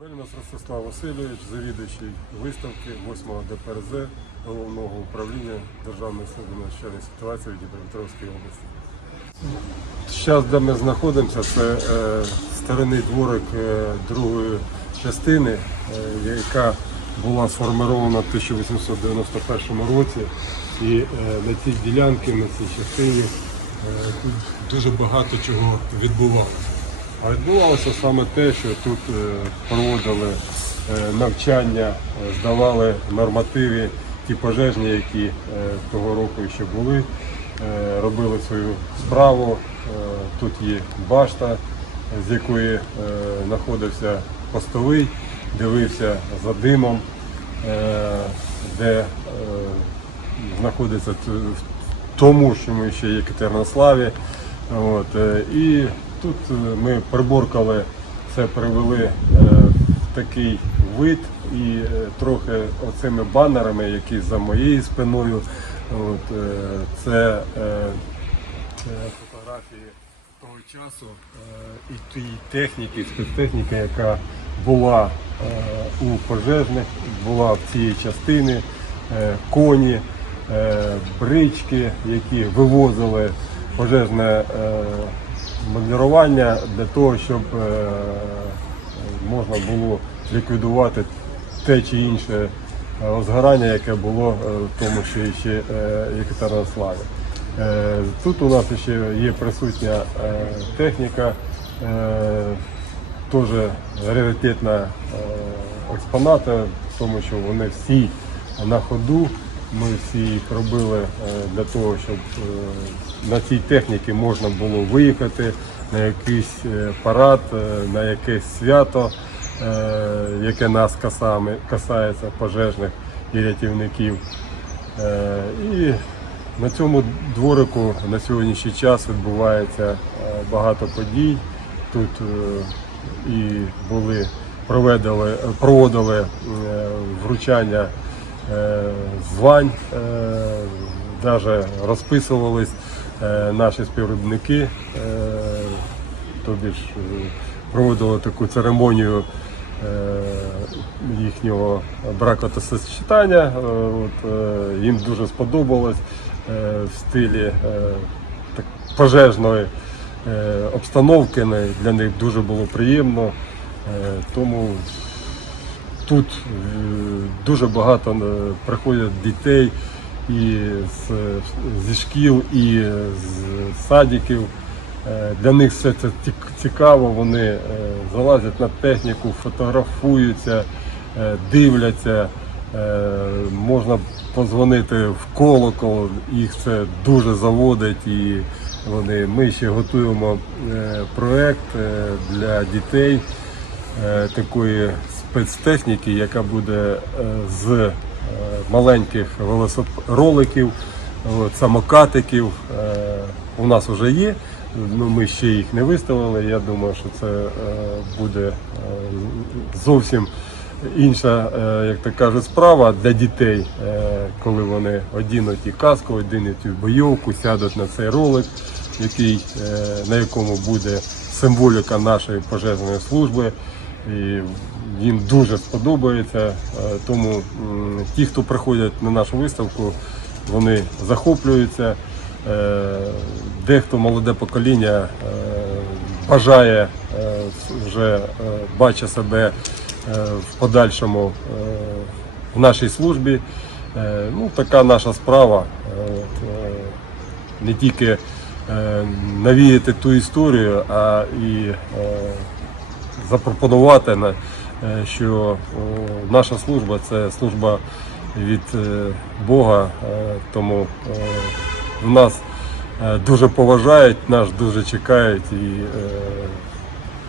Вельмас Ростислав Васильович, завідуючий виставки 8-го ДПРЗ головного управління Державної служби надзвичайних ситуацій в Дніпропетровській області. Зараз, де ми знаходимося, це е, старинний дворик е, другої частини, е, яка була сформирована в 1891 році. І е, на цій ділянці, на цій частині е, тут дуже багато чого відбувалося. А відбувалося саме те, що тут е, проводили е, навчання, е, здавали нормативи, ті пожежні, які того року ще були, робили свою справу. Тут є башта, з якої знаходився постовий, дивився за димом, де знаходиться в тому, що ми ще є Катеринославі. От, і тут е, ми приборкали, це привели е, в такий вид і е, трохи оцими банерами, які за моєю спиною. От, це фотографії того часу і тієї техніки, спецтехніки, яка була у пожежних, була в цієї частини, коні, брички, які вивозили пожежне моделювання для того, щоб е, можна було ліквідувати те чи інше е, розгорання, яке було е, в тому, що ще Єкатеринославі. Тут у нас ще є присутня техніка, теж раритетна е, експоната, в тому що вони всі на ходу. Ми всі їх робили е, для того, щоб е, на цій техніці можна було виїхати на якийсь е, парад, на якесь свято, яке нас касається пожежних і рятівників. І на цьому дворику на сьогоднішній час відбувається багато подій. Тут і були проводили е, вручання звань, навіть розписувались е, наші співробітники, е, тобі ж е, проводили таку церемонію е, їхнього бракосочетання. Е, От, е, їм дуже сподобалось е, в стилі е, так, пожежної е, обстановки. Для них дуже було приємно. Е, Тому тут е, дуже багато е, приходять дітей і з, зі шкіл, і з садиків. Е, Для них все це цікаво, вони залазять на техніку, фотографуються, дивляться. Можна позвонити в колокол, їх це дуже заводить. І вони, ми ще готуємо проект е, для дітей такої спецтехніки, яка буде е, з е, маленьких велосипедів, от, самокатиків. Е, У нас вже є. Ну, ми ще їх не виставили. Я думаю, що це буде зовсім інша, як то кажуть, справа для дітей, коли вони одінуть і каску, одінуть і бойовку, сядуть на цей ролик, який, на якому буде символіка нашої пожежної служби. І їм дуже сподобається. Е, Тому ті, хто приходять на нашу виставку, вони захоплюються. Е, Дехто молоде покоління е, бажає вже бачить себе в подальшому в нашій службі. Ну, така наша справа. Не тільки навіяти ту історію, а і запропонувати, що наша служба це служба від е, Бога, е, тому е, в нас е, дуже поважають, нас дуже чекають і е,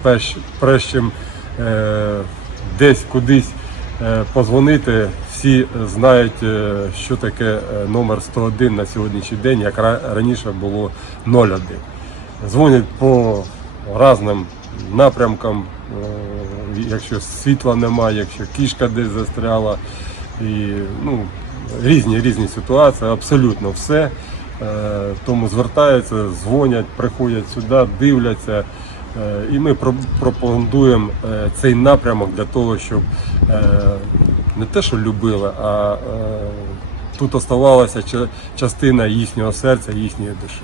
перш, перш е, десь кудись е, позвонити, всі знають, е, що таке е, номер 101 на сьогоднішній день, як раніше було 01. Дзвонять по різним напрямкам, е, якщо світла немає, якщо кішка десь застряла. І, ну, різні різні ситуації, абсолютно все. Е, Тому звертаються, дзвонять, приходять сюди, дивляться. Е, І ми пропагандуємо е, цей напрямок для того, щоб не те, що любили, а тут оставалася частина їхнього серця, їхньої душі.